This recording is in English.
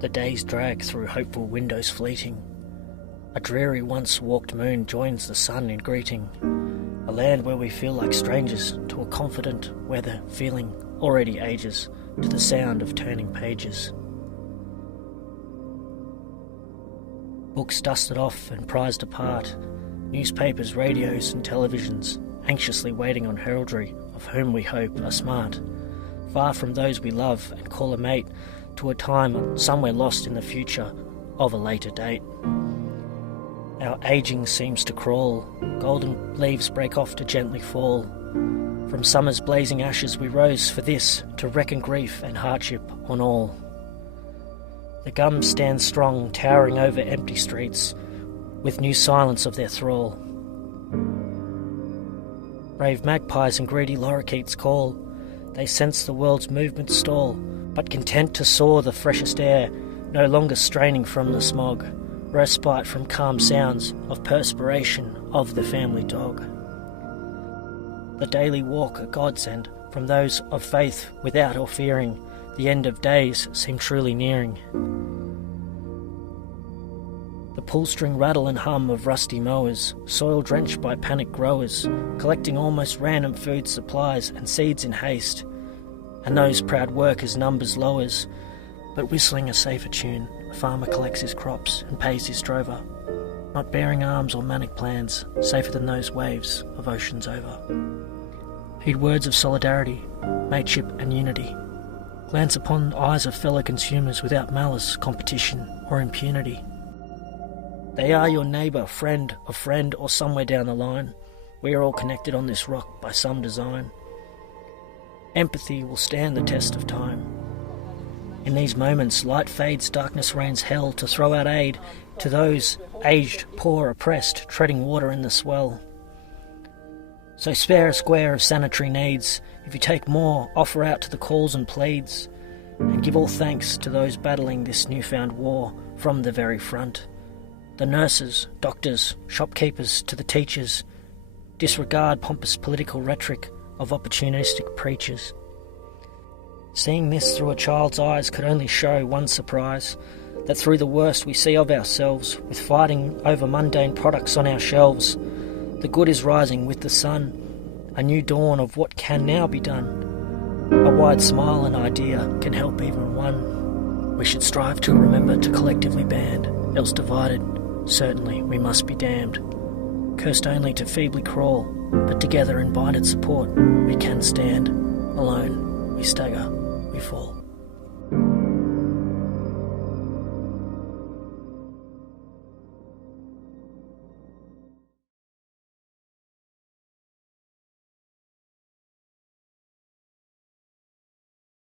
The days drag through hopeful windows fleeting. A dreary once-walked moon joins the sun in greeting. A land where we feel like strangers to a confident weather feeling already ages to the sound of turning pages. Books dusted off and prized apart, newspapers, radios and televisions, anxiously waiting on heraldry of whom we hope are smart, far from those we love and call a mate, to a time somewhere lost in the future of a later date. Our aging seems to crawl, golden leaves break off to gently fall. From summer's blazing ashes we rose for this, to reckon grief and hardship on all. The gums stand strong, towering over empty streets, with new silence of their thrall. Brave magpies and greedy lorikeets call, they sense the world's movement stall, but content to soar the freshest air, no longer straining from the smog, respite from calm sounds of perspiration of the family dog. The daily walk a godsend from those of faith without or fearing, the end of days seem truly nearing. The pull-string rattle and hum of rusty mowers, soil drenched by panicked growers, collecting almost random food supplies and seeds in haste, and those proud workers' numbers lowers, but whistling a safer tune, a farmer collects his crops and pays his drover, not bearing arms or manic plans, safer than those waves of oceans over. Heed words of solidarity, mateship and unity. Glance upon eyes of fellow consumers without malice, competition or impunity. They are your neighbour, friend of friend, or somewhere down the line. We are all connected on this rock by some design. Empathy will stand the test of time. In these moments, light fades, darkness reigns hell, to throw out aid to those aged, poor, oppressed, treading water in the swell. So spare a square of sanitary needs. If you take more, offer out to the calls and pleads, and give all thanks to those battling this newfound war from the very front. The nurses, doctors, shopkeepers to the teachers, disregard pompous political rhetoric of opportunistic preachers. Seeing this through a child's eyes could only show one surprise, that through the worst we see of ourselves, with fighting over mundane products on our shelves, the good is rising with the sun, a new dawn of what can now be done. A wide smile and idea can help even one. We should strive to remember to collectively band, else divided, certainly we must be damned. Cursed only to feebly crawl, but together in binded support we can stand. Alone we stagger, we fall.